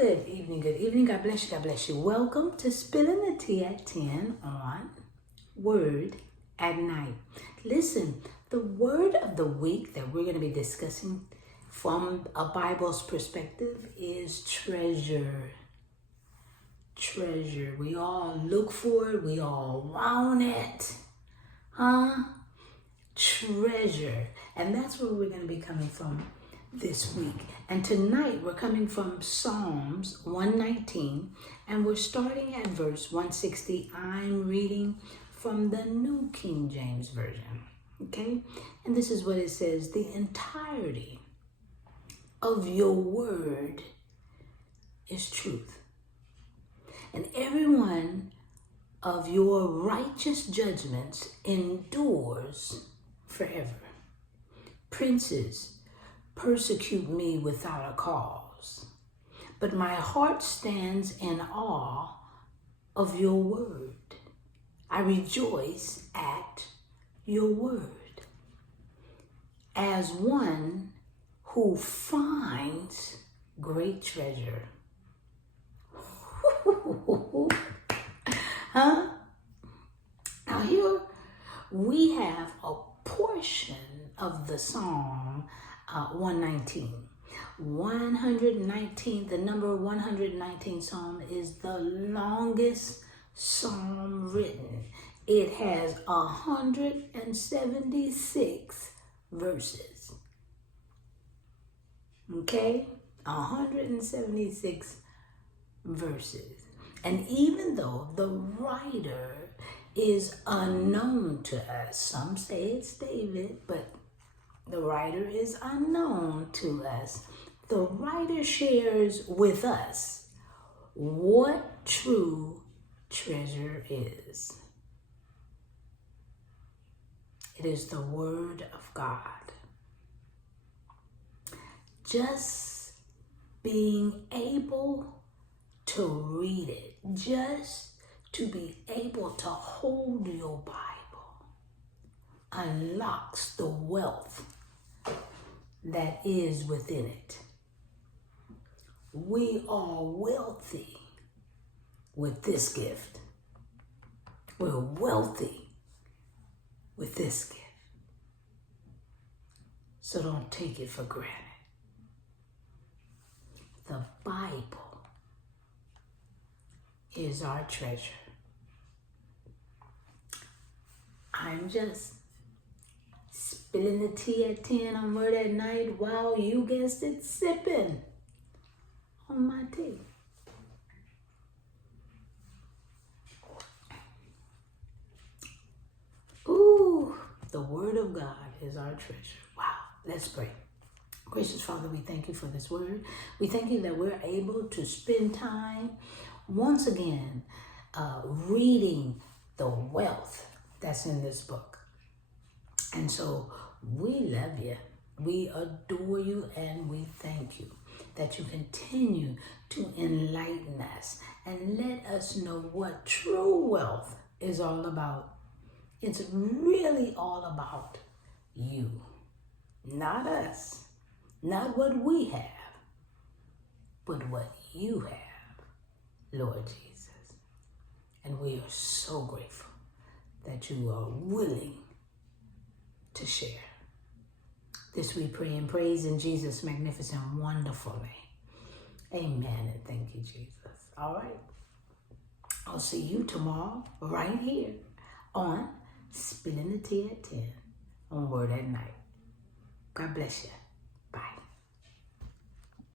Good evening, good evening. God bless you, God bless you. Welcome to Spilling the Tea at 10 on Word at Night. Listen, the word of the week that we're going to be discussing from a Bible's perspective is treasure. Treasure. We all look for it. We all want it. Treasure. And that's where we're going to be coming from this week. And tonight we're coming from Psalms 119 and we're starting at verse 160. I'm reading from the New King James Version. Okay? And this is what it says: the entirety of your word is truth, and every one of your righteous judgments endures forever. Princes persecute me without a cause, but my heart stands in awe of your word. I rejoice at your word, as one who finds great treasure. Now here we have a portion of the Psalm 119. 119, the number 119 Psalm is the longest Psalm written. It has 176 verses. Okay? 176 verses. And even though the writer is unknown to us, some say it's David, but the writer is unknown to us. The writer shares with us what true treasure is. It is the Word of God. Just being able to read it, just to be able to hold your Bible, unlocks the wealth that is within it. We are wealthy with this gift. We're wealthy with this gift. So don't take it for granted. The Bible is our treasure. I'm just spilling the tea at 10 on Word at Night while you guessed it, sipping on my tea. Ooh, the Word of God is our treasure. Wow, let's pray. Gracious Father, we thank you for this word. We thank you that we're able to spend time once again reading the wealth that's in this book. And so we love you, we adore you, and we thank you that you continue to enlighten us and let us know what true wealth is all about. It's really all about you, not us, not what we have, but what you have, Lord Jesus. And we are so grateful that you are willing to share. This we pray and praise in Jesus' magnificent, wonderful name. Amen, and thank you, Jesus. All right. I'll see you tomorrow right here on Spilling the Tea at 10 on Word at Night. God bless you. Bye.